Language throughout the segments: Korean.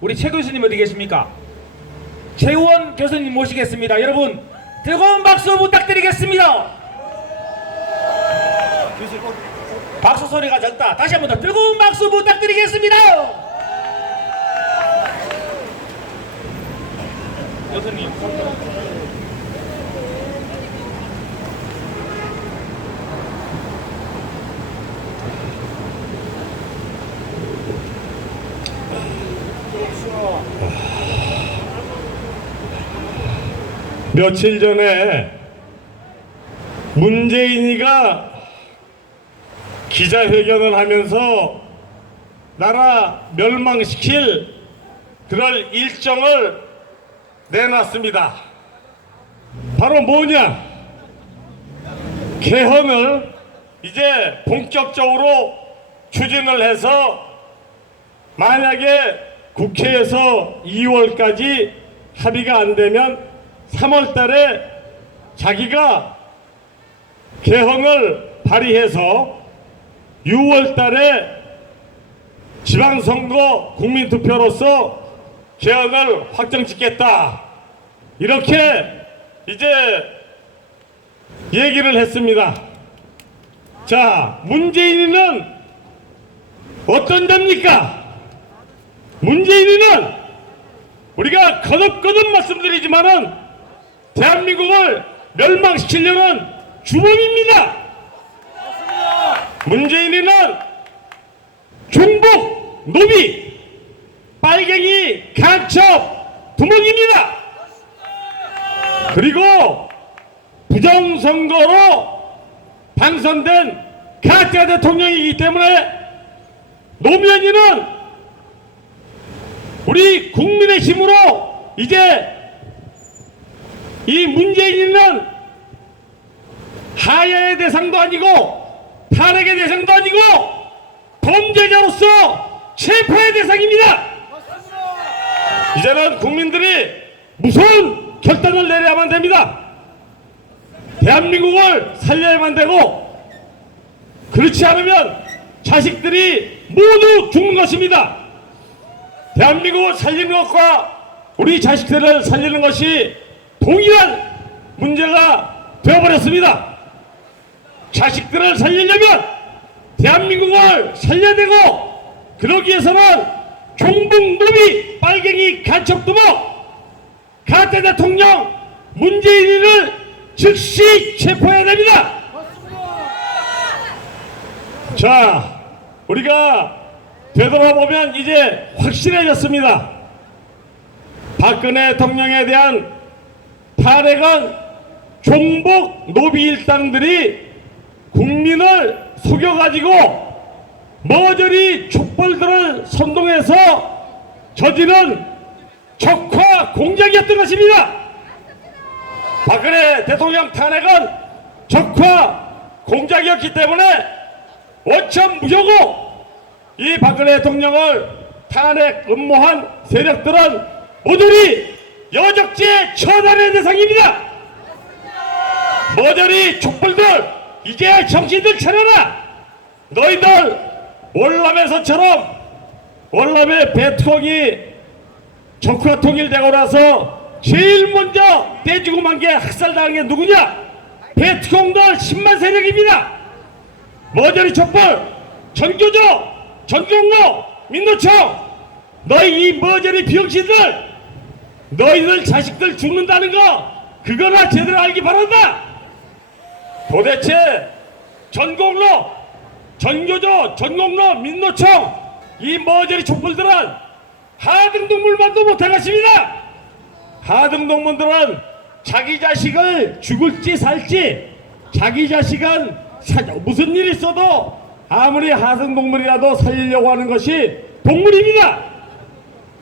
우리 최 교수님 어디 계십니까? 최우원 교수님 모시겠습니다. 여러분 뜨거운 박수 부탁드리겠습니다. 박수 소리가 적다. 다시 한번 더 뜨거운 박수 부탁드리겠습니다. 교수님 며칠 전에 문재인이가 기자회견을 하면서 나라 멸망시킬 그럴 일정을 내놨습니다. 바로 뭐냐? 개헌을 이제 본격적으로 추진을 해서 만약에 국회에서 2월까지 합의가 안 되면 3월 달에 자기가 개헌을 발의해서 6월 달에 지방선거 국민투표로서 개헌을 확정짓겠다. 이렇게 이제 얘기를 했습니다. 자, 문재인이는 어떤 자입니까? 문재인이는 우리가 거듭거듭 말씀드리지만은 대한민국을 멸망시키려는 주범입니다. 문재인이는 종북, 노비, 빨갱이, 간첩, 두목입니다. 그리고 부정선거로 당선된 가짜 대통령이기 때문에 노무현이는 우리 국민의 힘으로 이제 이 문재인은 하야의 대상도 아니고 탄핵의 대상도 아니고 범죄자로서 체포의 대상입니다. 이제는 국민들이 무서운 결단을 내려야만 됩니다. 대한민국을 살려야만 되고 그렇지 않으면 자식들이 모두 죽는 것입니다. 대한민국을 살리는 것과 우리 자식들을 살리는 것이 동일한 문제가 되어버렸습니다. 자식들을 살리려면 대한민국을 살려야 되고 그러기 위해서는 종북, 노비, 빨갱이, 간첩두목, 가짜 대통령 문재인을 즉시 체포해야 됩니다. 자, 우리가 되돌아보면 이제 확실해졌습니다. 박근혜 대통령에 대한 탄핵은 종북 노비 일당들이 국민을 속여가지고 머저리 촛불들을 선동해서 저지른 적화 공작이었던 것입니다. 박근혜 대통령 탄핵은 적화 공작이었기 때문에 원천 무효고 이 박근혜 대통령을 탄핵 음모한 세력들은 모조리 여적죄 처단의 대상입니다. 머저리 촛불들 이제 정신들 차려라. 너희들 월남에서처럼 월남의 배트콩이 적화 통일되고 나서 제일 먼저 떼죽음한 게 학살당한 게 누구냐? 배트콩들 10만 세력입니다. 머저리 촛불, 전교조, 전경로, 민노총 너희 이 머저리 비영신들 너희들 자식들 죽는다는 거 그거나 제대로 알기 바란다. 도대체 전공로, 전교조, 전공로, 민노총 이 머저리 촛불들은 하등동물만도 못할 것입니다. 하등동물들은 자기 자식을 죽을지 살지 자기 자식은 무슨 일이 있어도 아무리 하등동물이라도 살리려고 하는 것이 동물입니다.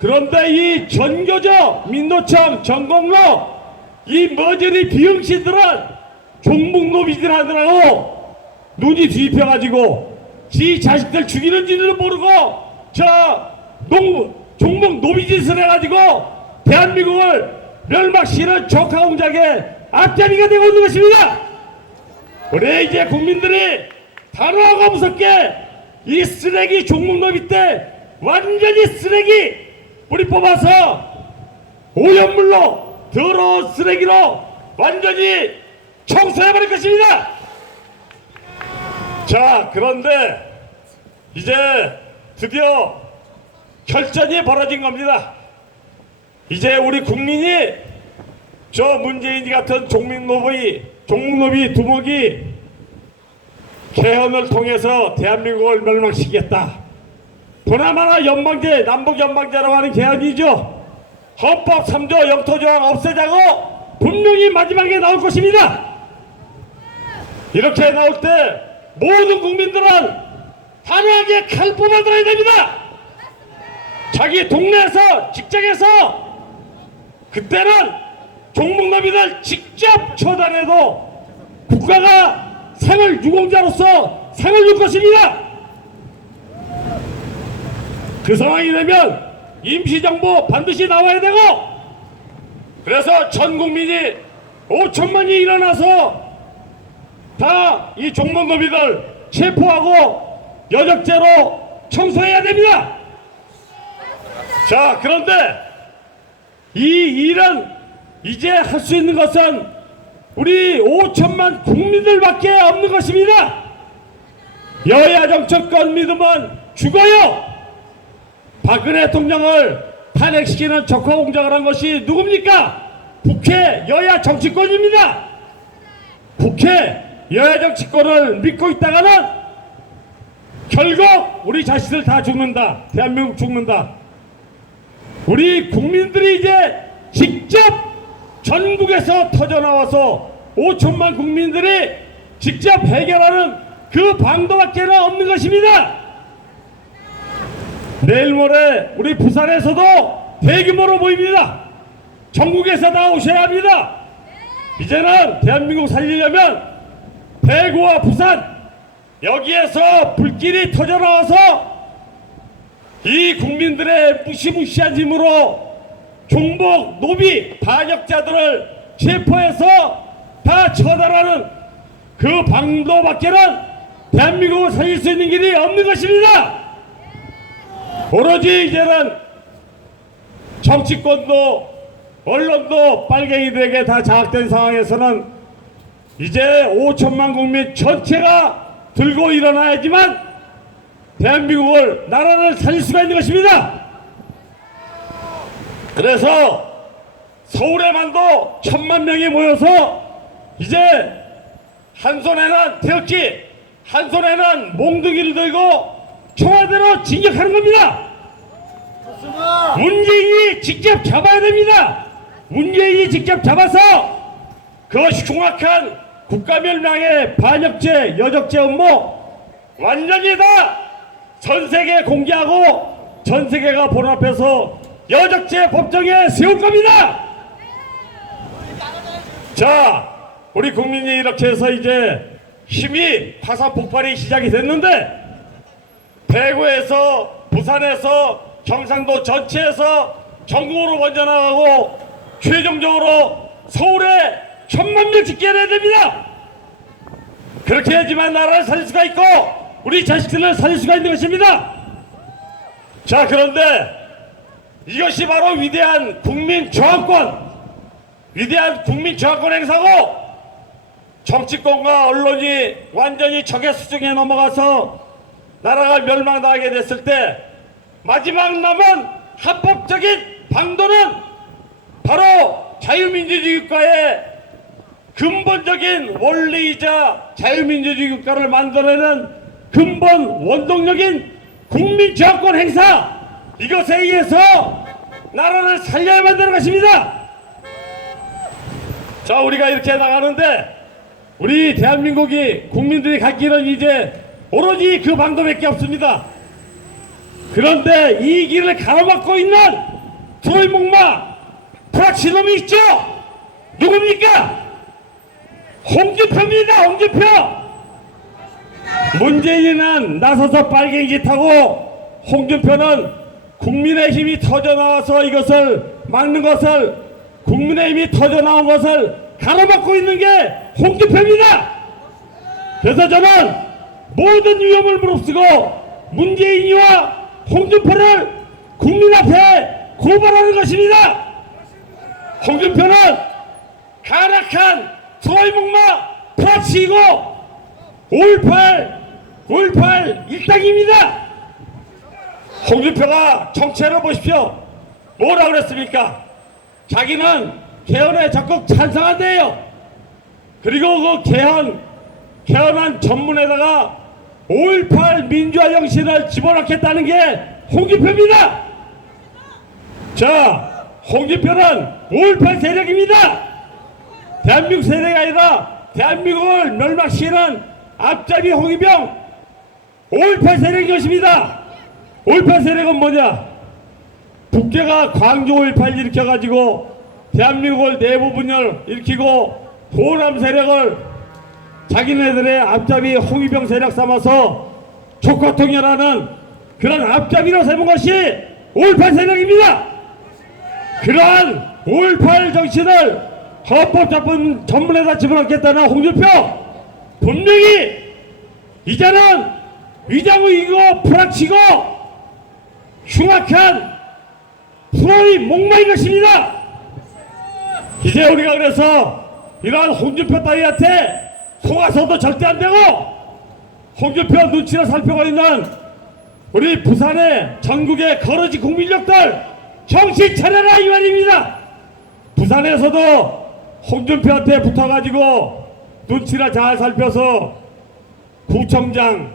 그런데 이 전교조, 민노총, 전공로 이 머저리 비영신들은 종북노비들 하더라고 눈이 뒤집혀가지고 지 자식들 죽이는지도 모르고 저 종북 노비짓을 해가지고 대한민국을 멸망시키는 적화공작의 앞자리가 되고 있는 것입니다. 우리 이제 국민들이 단호하고 무섭게 이 쓰레기 종북노비 때 완전히 쓰레기 뿌리 뽑아서 오염물로 더러운 쓰레기로 완전히 청소해버릴 것입니다. 자, 그런데 이제 드디어 결전이 벌어진 겁니다. 이제 우리 국민이 저 문재인 같은 종목노비 두목이 개헌을 통해서 대한민국을 멸망시키겠다. 보나마나 연방제, 남북 연방제라고 하는 개헌이죠. 헌법 3조 영토조항 없애자고 분명히 마지막에 나올 것입니다. 이렇게 나올 때 모든 국민들은 단호하게 칼 뽑아들어야 됩니다. 자기 동네에서, 직장에서 그때는 종목노비들 직접 처단해도 국가가 상을 유공자로서 상을 줄 것입니다. 그 상황이 되면 임시정부 반드시 나와야 되고, 그래서 전 국민이 5천만이 일어나서 다 이 종목노비들 체포하고 여적죄로 청소해야 됩니다. 자, 그런데 이 일은 이제 할 수 있는 것은 우리 5천만 국민들밖에 없는 것입니다. 여야 정치권 믿으면 죽어요. 박근혜 대통령을 탄핵시키는 적화공작을 한 것이 누굽니까? 국회 여야 정치권입니다. 국회 여야 정치권을 믿고 있다가는 결국 우리 자식들 다 죽는다. 대한민국 죽는다. 우리 국민들이 이제 직접 전국에서 터져나와서 5천만 국민들이 직접 해결하는 그 방도밖에 없는 것입니다. 내일 모레 우리 부산에서도 대규모로 모입니다. 전국에서 다 오셔야 합니다. 이제는 대한민국 살리려면 대구와 부산 여기에서 불길이 터져나와서 이 국민들의 무시무시한 힘으로 종북, 노비, 반역자들을 체포해서 다 처단하는 그 방도밖에는 대한민국을 살릴 수 있는 길이 없는 것입니다. 오로지 이제는 정치권도 언론도 빨갱이들에게 다 장악된 상황에서는 이제 5천만 국민 전체가 들고 일어나야지만 대한민국을, 나라를 살릴 수가 있는 것입니다. 그래서 서울에만도 1,000만 명이 모여서 이제 한 손에는 태극기, 한 손에는 몽둥이를 들고 청와대로 진격하는 겁니다. 문재인이 직접 잡아야 됩니다. 문재인이 직접 잡아서 그 흉악한 국가멸망의 반역죄, 여적죄 업무 완전히 다 전 세계에 공개하고 전 세계가 보는 앞에서 여적죄 법정에 세울 겁니다. 자, 우리 국민이 이렇게 해서 이제 힘이 화산 폭발이 시작이 됐는데, 대구에서, 부산에서, 경상도 전체에서 전국으로 먼저 나가고 최종적으로 서울에 1,000만 명 집결해야 됩니다. 그렇게 해야지만 나라를 살릴 수가 있고 우리 자식들을 살릴 수가 있는 것입니다. 자, 그런데 이것이 바로 위대한 국민 저항권, 위대한 국민 저항권 행사고, 정치권과 언론이 완전히 적의 수중에 넘어가서 나라가 멸망당하게 됐을 때 마지막 남은 합법적인 방도는 바로 자유민주주의 국가의 근본적인 원리이자 자유민주주의 국가를 만들어내는 근본 원동력인 국민저항권 행사, 이것에 의해서 나라를 살려야만 되는 것입니다. 자, 우리가 이렇게 나가는데 우리 대한민국이, 국민들이 갈 길은 이제 오로지 그 방도밖에 없습니다. 그런데 이 길을 가로막고 있는 트로이목마 프락시놈이 있죠. 누굽니까? 홍준표입니다. 홍준표. 문재인은 나서서 빨갱이 타고, 홍준표는 국민의힘이 터져나와서 이것을 막는 것을, 국민의힘이 터져나온 것을 가로막고 있는 게 홍준표입니다. 그래서 저는 모든 위험을 무릅쓰고 문재인이와 홍준표를 국민 앞에 고발하는 것입니다. 홍준표는 가락한 소위목마 파치이고 5.18 일당입니다. 홍준표가 정체를 보십시오. 뭐라 그랬습니까? 자기는 개헌에 적극 찬성한대요. 그리고 그 개헌안 전문에다가 5.18 민주화 정신을 집어넣겠다는 게 홍준표입니다. 자, 홍준표는 5.18 세력입니다. 대한민국 세력이 아니라 대한민국을 멸망시키는 앞잡이 홍위병 5.18 세력인 것입니다. 5.18 세력은 뭐냐? 북괴가 광주 5.18 일으켜가지고 대한민국을 내부 분열 일으키고 호남 세력을 자기네들의 앞잡이 홍위병 세력 삼아서 조국통일하는 그런 앞잡이로 세운 것이 5.18 세력입니다. 그러한 5.18 정신을 헌법 전문에다 집어넣겠다는 홍준표, 분명히 이제는 위장의이고 프락치고 흉악한 프로의 목마인 것입니다. 이제 우리가 그래서 이러한 홍준표 따위한테 속아서도 절대 안 되고, 홍준표 눈치를 살피고 있는 우리 부산의 전국의 거러지 국민력들 정신 차려라 이 말입니다. 부산에서도 홍준표한테 붙어가지고 눈치를 잘 살펴서 구청장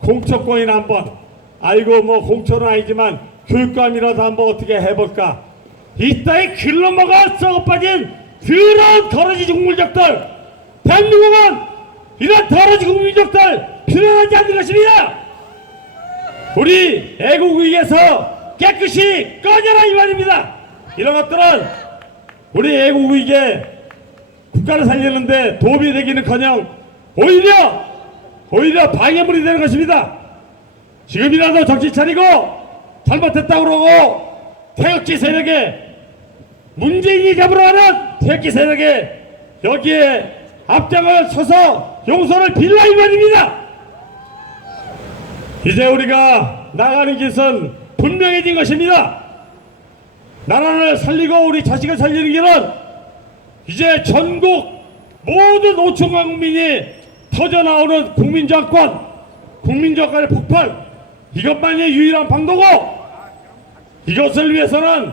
공천권이나 한번, 아이고 뭐 공천은 아니지만 교육감이라도 한번 어떻게 해볼까. 이따위 글러먹어 썩어빠진 더러운 거러지 국민족들, 대한민국은 이런 더러지 국민족들 필요하지 않는 것입니다. 우리 애국위기에서 깨끗이 꺼져라 이 말입니다. 이런 것들은 우리 애국위기에 국가를 살리는데 도움이 되기는커녕 오히려 방해물이 되는 것입니다. 지금이라도 정신 차리고 잘못했다고 그러고 태극기 세력에 문재인이 잡으러 가는 태극기 세력에 여기에 앞장을 서서 용서를 빌라 이 말입니다. 이제 우리가 나가는 길은 분명해진 것입니다. 나라를 살리고 우리 자식을 살리는 길은 이제 전국 모든 5천만 국민이 터져나오는 국민정권, 국민정권의 폭발, 이것만이 유일한 방도고, 이것을 위해서는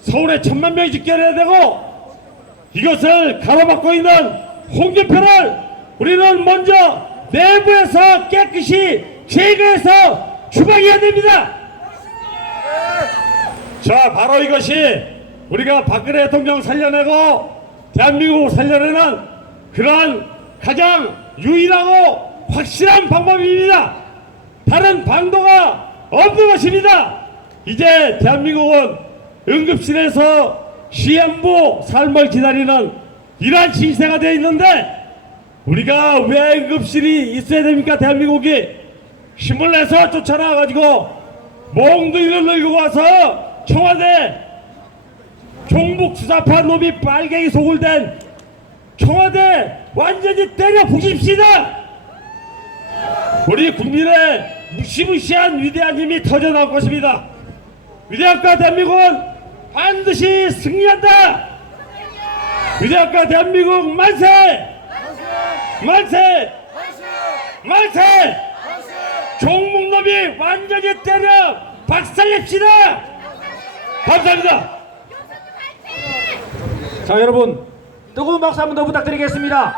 서울에 1,000만 명이 집결해야 되고, 이것을 가로막고 있는 홍준표를 우리는 먼저 내부에서 깨끗이 제거해서 추방해야 됩니다. 자, 바로 이것이 우리가 박근혜 대통령 살려내고 대한민국을 살려내는 그러한 가장 유일하고 확실한 방법입니다. 다른 방도가 없는 것입니다. 이제 대한민국은 응급실에서 시한부 삶을 기다리는 이러한 시세가 되어 있는데, 우리가 왜 응급실이 있어야 됩니까? 대한민국이 힘을 내서 쫓아나가지고 몽둥이를 들고 와서 청와대 종북 수사파 놈이 빨갱이 속을 댄 청와대 완전히 때려 부십시다. 우리 국민의 무시무시한 위대한 힘이 터져나올 것입니다. 위대한과 대한민국은 반드시 승리한다. 위대한과 대한민국 만세! 만세! 만세! 종북놈이 완전히 때려 박살냅시다. 감사합니다. 자, 여러분 뜨거운 박수 한 번 더 부탁드리겠습니다.